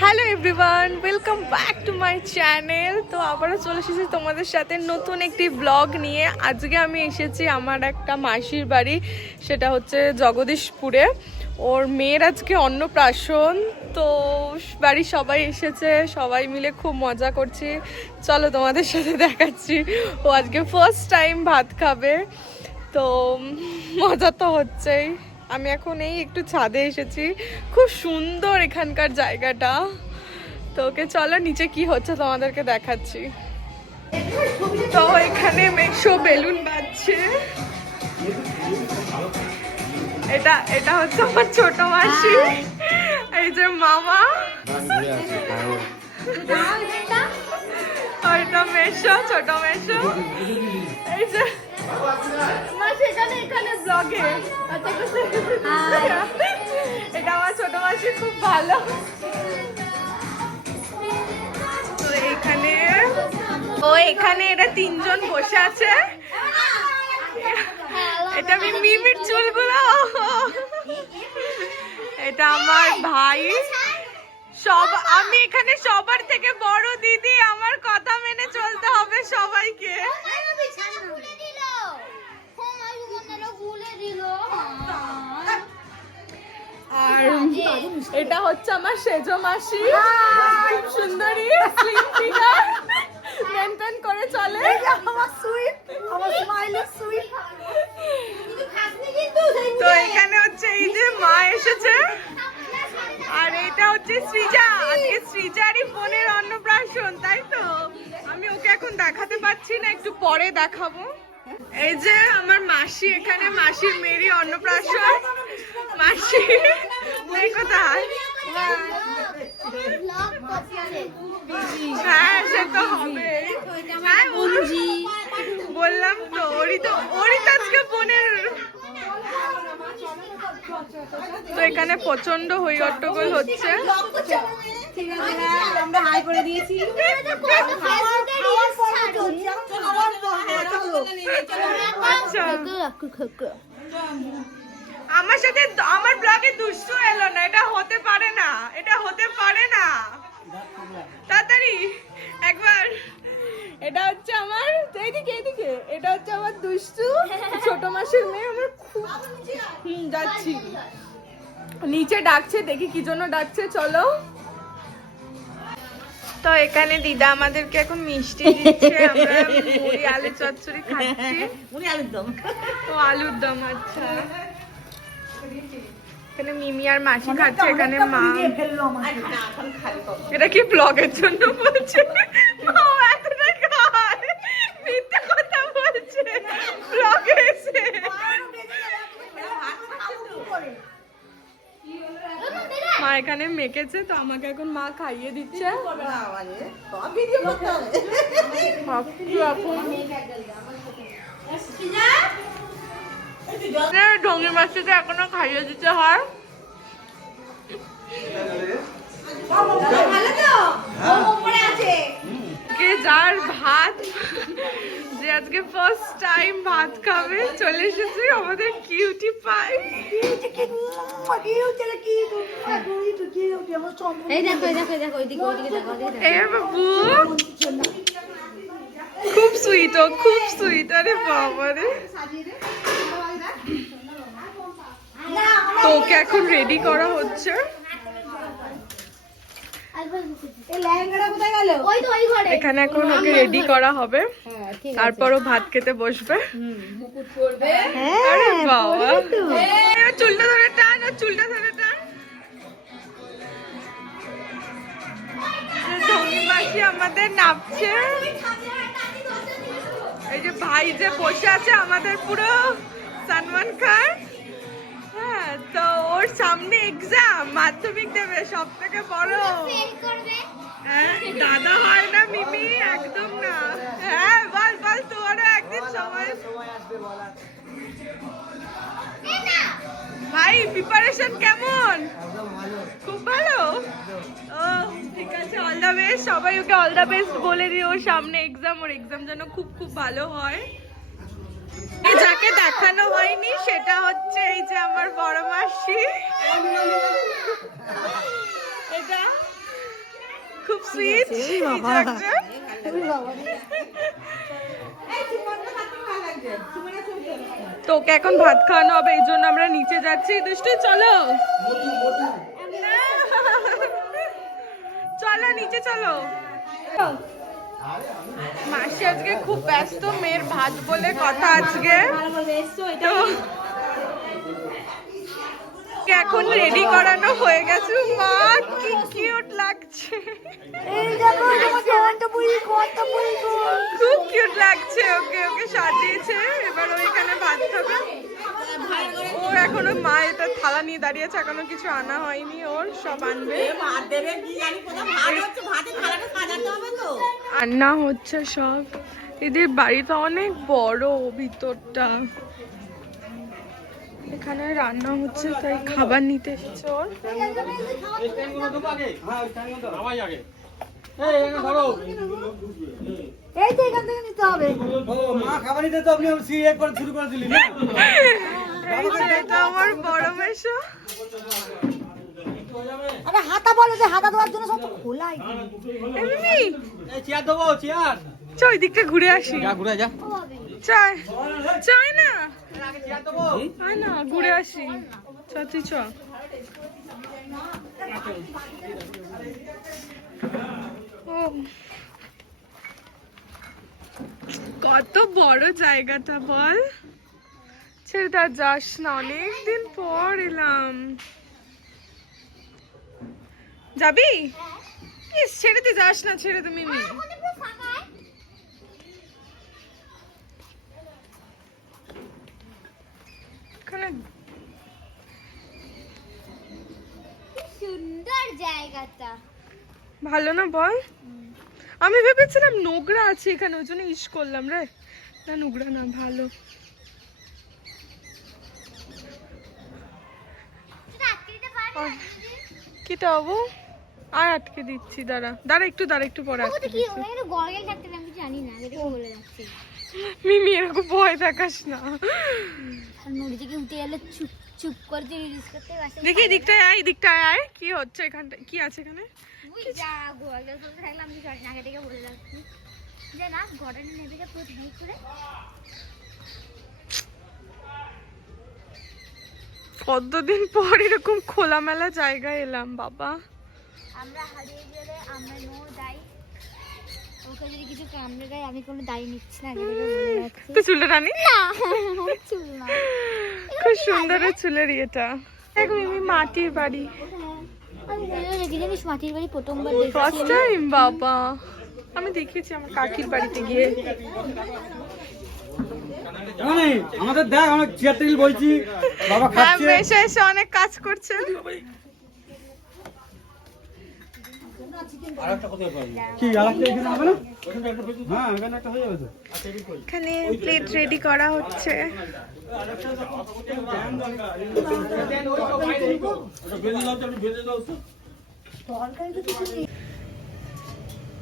Hello everyone, welcome back to my channel. তো আবারও চলে এসেছি তোমাদের সাথে নতুন একটি ব্লগ নিয়ে। আজকে আমি এসেছি আমার একটা মাসির বাড়ি, সেটা হচ্ছে জগদীশপুরে। ওর মেয়ের আজকে অন্নপ্রাশন, তো বাড়ির সবাই এসেছে, সবাই মিলে খুব মজা করছি। চলো তোমাদের সাথে দেখাচ্ছি। ও আজকে ফার্স্ট টাইম ভাত খাবে, তো মজা তো হচ্ছেই। আমি এখন এই একটু ছাদে এসেছি, খুব সুন্দর এখানকার জায়গাটা। তো ওকে চলো নিচে কি হচ্ছে তোমাদেরকে দেখাচ্ছি। তো এখানে মেশো বেলুন বাজছে। এটা হচ্ছে আমার ছোট মাসি, এই যে মামা, ওইটা মেশো, ছোট মেশো, এই যে মাসি এখানে ব্লগে। এটা আমার ছোট মাসি, খুব ভালো। তো এখানে এরা তিনজন বসে আছে। এটা আমি মিমির চুলগুলো, এটা আমার ভাই। আমি এখানে সবার থেকে বড় দিদি, আমার কথা মেনে চলতে হবে সবাইকে। আর এটা হচ্ছে আমার সেজো মাসি, খুব সুন্দরী, স্লিম ফিগার, মেনটেন করে চলে। আমার সুইট, আমার স্মাইলের সুইট। তো এখানে হচ্ছে এই যে মা এসেছে, আর এটা হচ্ছে সৃজা। আজকে সৃজারই বোনের অন্নপ্রাশন, তাই তো? আমি ওকে এখন দেখাতে পাচ্ছি না, একটু পরে দেখাবো। এই যে আমার মাসি, এখানে মাসির মেয়েরই অন্নপ্রাশন। মাসি এই কোথায়? হ্যাঁ সে তো হবে, বললাম তো। ওরই তো আজকে বোনের। তো এখানে প্রচন্ড হই হট্টগোল হচ্ছে। আমরা হাই করে দিয়েছি। আমার সাথে আমার ব্লগে দুষ্টু এলো না, এটা হতে পারে না, এটা হতে পারে না। তাড়াতাড়ি একবার। এটা হচ্ছে আমার, এইদিকে এটা হচ্ছে আমার দুষ্টু ছোট মাসির মেয়ে। আমার খুব যাচ্ছি, নিচে ডাকছে, দেখি কি জন্য ডাকছে, চলো। তো এখানে দিদা আমাদেরকে এখন মিষ্টি দিচ্ছে, আমরা মুড়ি আলু চচ্চড়ি খাচ্ছি। মুড়ি আলুর দম। ও আলুর দম, আচ্ছা। এখানে মিমি আর মাসি খাচ্ছে, এখানে মা। এটা কি ব্লগের জন্য বলছে? ও এতটা খায়, মিথ্যে কথা বলছে ব্লগে এসে। মা এখানে মেখেছে, তো আমাকে এখন মা খাইয়ে দিচ্ছে। ঢঙ্গি মাছটা এখনো খাইয়ে দিতে হয়। যার ভাত, যে আজকে ফার্স্ট টাইম ভাত খাবে, চলে এসেছে আমাদের কিউটি পাই। খুব সুইট, ও খুব সুইট। আরে বাবা রে। তো ওকে এখন রেডি করা হচ্ছে। এখানে এখন ওকে রেডি করা হবে, তারপর ও ভাত খেতে বসবে। আরে বাবা, চুলটা ধরে টান, চুলটা ধরে টান। ঢঙ্গি মাসি আমাদের নাপছে। এই যে ভাই যে বসে আছে আমাদের পুরো সালমান খান। হ্যাঁ, তো ওর সামনে এক্সাম, মাধ্যমিক দেবে, সব থেকে বড়। দাদা হয় না মিমি, একদম না। হ্যাঁ বল, তোরও একদিন সময়। ভাই প্রিপারেশন কেমন? খুব ভালো। ও ঠিক আছে, অল দ্য বেস্ট। সবাই ওকে অল দ্য বেস্ট বলে দিও। ওর সামনে এক্সাম, ওর এক্সাম যেন খুব ভালো হয়। যাকে দেখানো হয়নি সেটা হচ্ছে এই যে আমার বড় মাসি। এটা খুব সুইট। তোকে এখন ভাত খাওয়ানো হবে, এই জন্য আমরা নিচে যাচ্ছি। দুষ্টু চলো, চলো নিচে চলো। মাসি আজকে খুব ব্যস্ত, মেয়ের ভাত বলে কথা আজকে। তো এখন রেডি করানো হয়ে গেছে। মা কি কিউট লাগছে, খুব কিউট লাগছে। ওকে ওকে সাজিয়েছে, এবার ওইখানে ভাত খাবে। ও এখনো মা এটা থালা নিয়ে দাঁড়িয়েছে, এখনো কিছু আনা হয়নি, ওর সব আনবে। রান্না হচ্ছে সব। এদের বাড়িটা অনেক বড়, ভিতরটা। এখানে রান্না হচ্ছে, তাই খাবার নিতে এসেছে ওর। এটা আমার বড় মেশো। আরে হাতা বলো যে হাতা দেওয়ার জন্য সব খোলাই। চেয়ার দেবো, চেয়ার। চ ওই দিকটা ঘুরে আসি। ঘুরে যা। চাই চাই না, আয় না ঘুরে আসি। চ তুই চ। ও কত বড় জায়গাটা বল। ছেড়ে যাস না, অনেকদিন পর এলাম। যাবি? ইস ছেড়ে দে, যাস না, ছেড়ে দে মিমি। সুন্দর জায়গাটা, ভালো না বল? আমি ভেবেছিলাম নোংরা আছে এখানে, ওই জন্য ইস করলাম রে। না নোংরা না, ভালো। কি তবু আর আটকে দিচ্ছি, দাঁড়া দাঁড়া একটু, দাঁড়া একটু পরে আটকে দিচ্ছি। মিমি এরকম ভয় দেখাস না। নদী থেকে উঠে গেলে চুপ চুপ করে রিলিজ করতে পারছে। দেখি দিকটায় আয়, দিকটায় আয়। কি হচ্ছে এখানটা, কি আছে এখানে? ওই যা গোয়াল চলতে থাকলাম, আমি জল নাকে থেকে বলে যাচ্ছি যে না গড়ানে নেবে যা পুরো ধাই করে। কতদিন পর এরকম খোলামেলা জায়গায় এলাম বাবা। আমরা হারিয়ে গেলে আমরা নো দাই, ওকে যদি কিছু কামড়ে দেয় আমি কোনো দায়ী নিচ্ছি না, আগে থেকে বলে যাচ্ছি। তুই চুলে রানি না চুল না, খুব সুন্দর চুলের ইয়েটা। দেখ মিমি মাটির বাড়ি, আমি দেখি জানিস মাটির বাড়ি প্রথমবার ফার্স্ট দেখেছি। টাইম বাবা, আমি দেখেছি আমার কাকির বাড়িতে গিয়ে। আমাদের দেখ, আমরা চেয়ার টেবিল বলছি, বাবা হ্যাঁ খাচ্ছে। এসে এসে অনেক কাজ করছে। কি আরেকটা এখানে হবে না? হ্যাঁ এখানে একটা হয়ে যাবে তো। এখানে প্লেট রেডি করা হচ্ছে।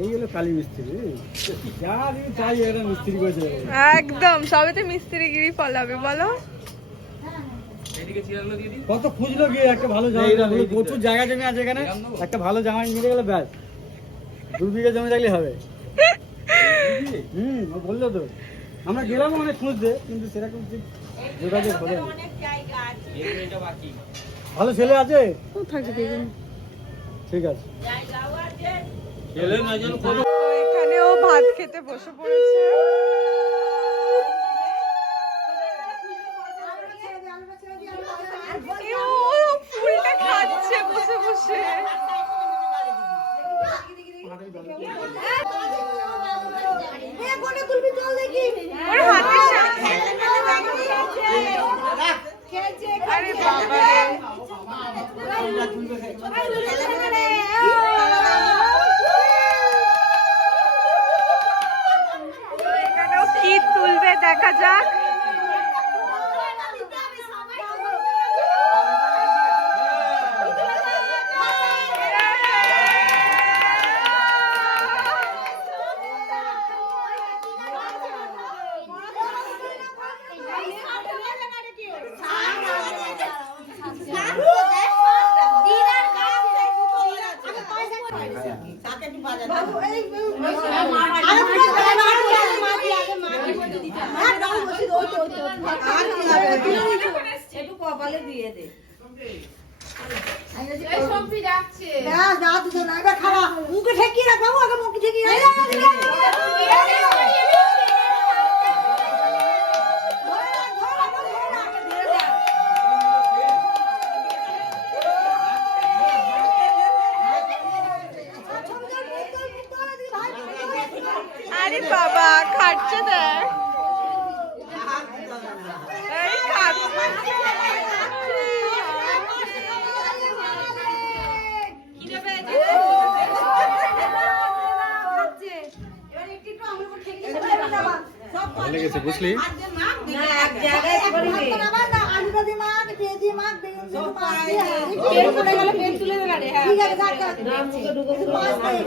এই হলো কালী মিস্ত্রি, যা দিন চাই এটা মিস্ত্রি করে দেবে। একদম সবেতে মিস্ত্রিগিরি ফলাবে বলো। কত খুঁজলো গিয়ে একটা ভালো জায়গা, প্রচুর জায়গা জমি আছে এখানে, একটা ভালো জায়গা মিলে গেলে ব্যাস 2 বিঘা জমি থাকলে হবে। ও বললো তো, আমরা গেলাম অনেক খুঁজতে, কিন্তু সেরকম যোগাযোগ হলো না। ভালো ছেলে আছে, ঠিক আছে। এখানে ও ভাত খেতে বসে পড়েছে। ও ফুলটা খাচ্ছে বসে বসে। ওর হাতের সামনে। আরে বাবা রে। এখানেও কি তুলবে দেখা যাক। একটু কপালে দিয়ে দে। মুখে ঠেকিয়ে রাখ বাবু, আগে মুখে ঠেকিয়ে রাখ। আরে বাবা খাচ্ছে দেখ, এই খাচ্ছে। ভালো লেগেছে বুঝলি? না, এক জায়গায় করে দে। আলুটা দিয়ে মাখ, দিয়ে দিয়ে মাখ, বেগুন দিয়ে মাখ, দিয়ে পেট ফুলে গেলে পেট তুলে দেবে রে। হ্যাঁ। ঠিক আছে, থাক, থাক। না, মুখে ঢুকে দিলে মাছ দিয়ে।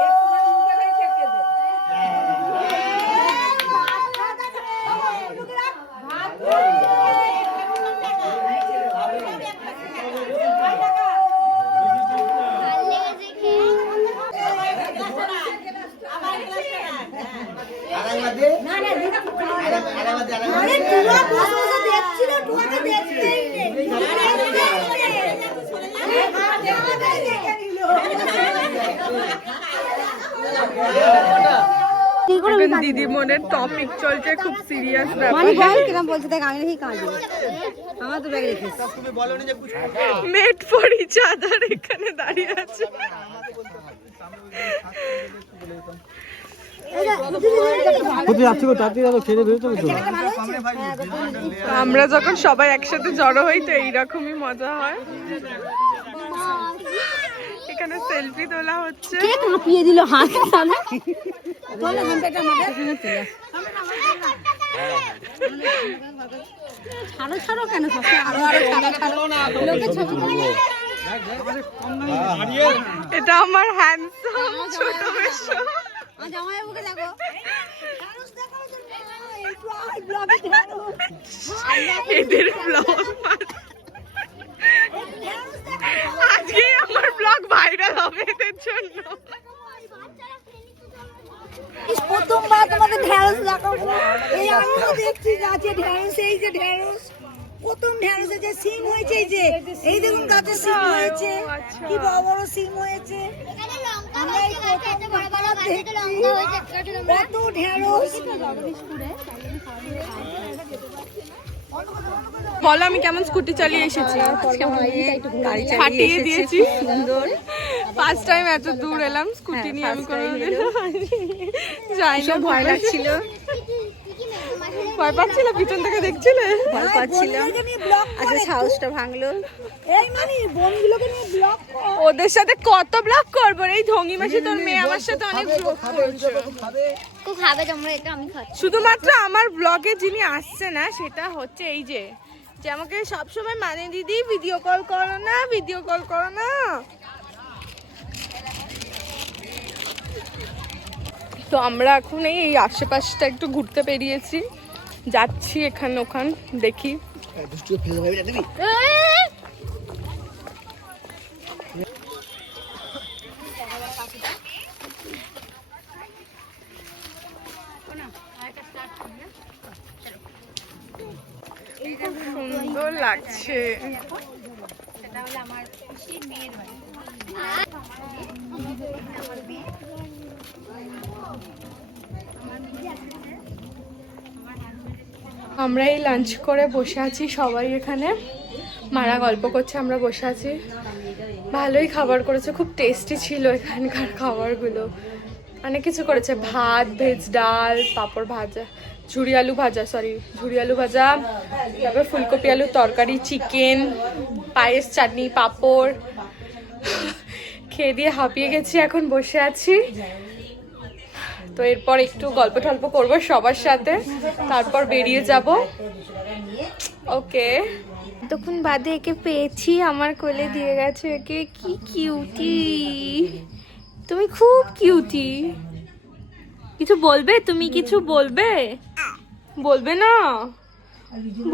একটুখানি মুখে খালি ঠেকিয়ে দে। আরে টুয়া বসে বসে দেখছিল, টুয়াকে দেখতেই নেই। এখন দিদিমনের টপিক চলছে খুব সিরিয়াস ব্যাপার। কিরম বলছে দেখ, আমি নাকি কাঁদবো। আমার তো ব্যাগ রেখেছি। মেট পরি চাদর এখানে দাঁড়িয়ে আছে। কোথায় যাচ্ছি গো? তাড়াতাড়ি যাবো, খেয়ে বেরোতে হবে তো। আমরা যখন সবাই একসাথে জড়ো হই তো এইরকমই মজা হয়। এখানে সেলফি তোলা হচ্ছে। কাঁপিয়ে দিল হাত। ছাড়ো ছাড়ো কেন আরো আরো ছাড়ো লোকের ছবি এটা আমার হ্যান্ডসাম ছোট বেশো। জামাই বুকে দেখো। এদের ব্লগ আজকে আমার ব্লগ ভাইরাল হবে এদের জন্য। প্রথমবার তোমাদের ঢেঁড়স দেখাবো। এই আমিও দেখছি যে আছে ঢেঁড়স, এই যে ঢেঁড়স, প্রথম ঢেঁড়সে যে সিম হয়েছে, এই দেখুন গাছে সিম হয়েছে, কি বড় বড় সিম হয়েছে। আমরা এই প্রথমবার দেখছি কত ঢেঁড়স। বলো আমি কেমন স্কুটি চালিয়ে এসেছি? ফাটিয়ে দিয়েছি সুন্দর। ফার্স্ট টাইম এত দূর এলাম স্কুটি নিয়ে। আমি কোনোদিন যাই না, ভয় লাগছিল। ভয় পাচ্ছিল? পিছন থেকে দেখছিলে? ভয় পাচ্ছিলাম। আচ্ছা সাহসটা ভাঙলো। এই মানে বোনগুলোকে নিয়ে ব্লগ কর। ওদের সাথে কত ব্লগ করবো? এই ঢঙ্গি মাসে তোর মেয়ে আমার সাথে অনেক ব্লগ করছে। খুব খাবে তোমরা, এটা আমি খাচ্ছি। শুধুমাত্র আমার ব্লগে যিনি আসছে না সেটা হচ্ছে এই যে আমাকে সবসময় মানে দিদি ভিডিও কল করো না, ভিডিও কল করো না। তো আমরা এখন এই আশেপাশটা একটু ঘুরতে বেরিয়েছি, যাচ্ছি এখান ওখান দেখি। সুন্দর লাগছে। আমরা এই লাঞ্চ করে বসে আছি সবাই এখানে, মারা গল্প করছে, আমরা বসে আছি। ভালোই খাবার করেছে, খুব টেস্টি ছিল এখানকার খাবারগুলো। অনেক কিছু করেছে, ভাত, ভেজ ডাল, পাঁপড় ভাজা, ঝুরি আলু ভাজা, তারপর ফুলকপি আলুর তরকারি, চিকেন, পায়েস, চাটনি, পাঁপড়। খেয়ে দিয়ে হাঁপিয়ে গেছি, এখন বসে আছি। তো এরপর একটু গল্প টল্প করবো সবার সাথে, তারপর বেরিয়ে যাব। ওকে, তখন বাদে একে পেয়েছি, আমার কোলে দিয়ে গেছে একে। কি কিউটি, তুমি খুব কিউটি। কিছু বলবে? তুমি কিছু বলবে? বলবে না?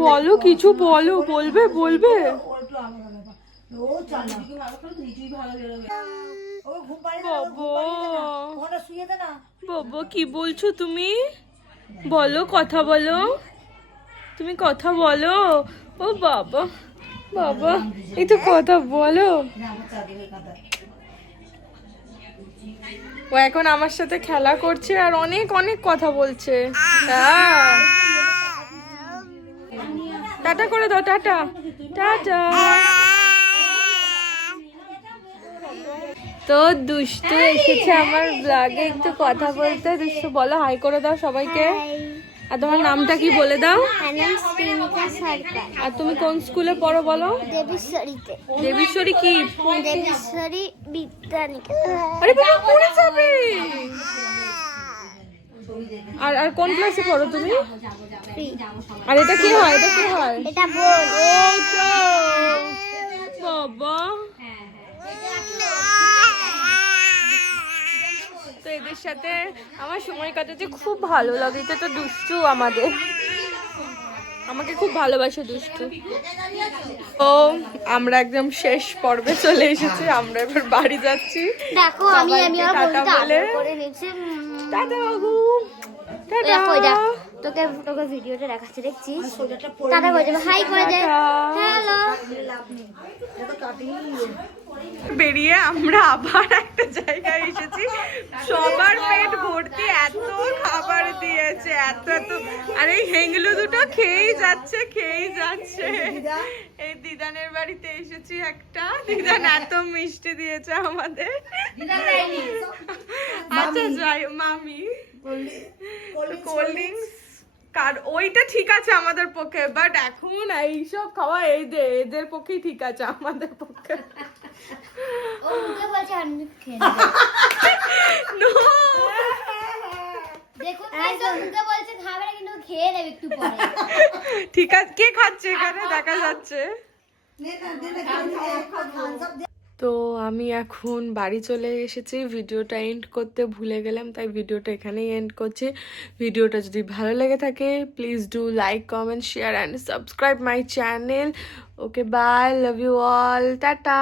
বলো কিছু, বলো, বলবে বলবে। ও চালা ও ঘুম পাড়ি না, ও ঘুম বাবা, পাড়ি না, ওটা শুয়ে দে না। বাবা কি বলছো তুমি? বলো, কথা বলো, তুমি কথা বলো। ও বাবা, বাবা একটু কথা বলো। ও এখন আমার সাথে খেলা করছে আর অনেক অনেক কথা বলছে। হ্যাঁ, টাটা করে দাও, টাটা টাটা। তো দুষ্টু এসেছে আমার ব্লগে একটু কথা বলতে। দুষ্টু বলো হাই করে দাও সবাইকে। আর তোমার নামটা কি বলে দাও। আর তুমি কোন স্কুলে পড়ো বলো। দেবীশ্বরীতে। দেবীশ্বরী কি? দেবীশ্বরী বিদ্যানিকেতন। আরে বাবা, পড়ে যাবে। আর আর কোন ক্লাসে পড়ো তুমি? আর এটা কি হয়, এটা কি হয়? এটা বোন। বাবা, তো এদের সাথে আমার সময় কাটাতে খুব ভালো লাগে। এটা তো দুষ্টু আমাদের, আমাকে খুব ভালোবাসে দুষ্টু। তো আমরা একদম শেষ পর্বে চলে এসেছি, আমরা এবার বাড়ি যাচ্ছি। দেখো আমি আমি আর টাটা বলতে বলে। আদর করে নিয়েছি। টাটা বাবু, টাটা। দেখো এটা তোকে তোকে ভিডিওটা দেখাচ্ছি, দেখছিস? টাটা করে যাবে, হাই করে দে, হ্যালো। বেরিয়ে আমরা আবার একটা জায়গায় এসেছি। সবার পেট ভর্তি, এত খাবার দিয়েছে, এত এত। আর এই হেংলু দুটো খেয়েই যাচ্ছে, খেয়েই যাচ্ছে। এই দিদানের বাড়িতে এসেছি একটা, দিদান এত মিষ্টি দিয়েছে আমাদের। আচ্ছা যাই, মামি কোল্ড ড্রিঙ্কস কার ওইটা ঠিক আছে আমাদের পক্ষে, বাট এখন এইসব খাওয়া এদের পক্ষেই ঠিক আছে, আমাদের পক্ষে ও মুখে বলছে আমি খেয়ে No! দেখুন গাইস, ও মুখে বলছে খাবে না কিন্তু খেয়ে নেবে একটু পরে। ঠিক আছে, কে খাচ্ছে এখানে দেখা যাচ্ছে। তো আমি এখন বাড়ি চলে এসেছি। ভিডিওটা এন্ড করতে ভুলে গেলাম, তাই ভিডিওটা এখানেই এন্ড করছি। ভিডিওটা যদি ভালো লেগে থাকে please do like, comment, share and subscribe my channel. Okay bye, love you all, tata.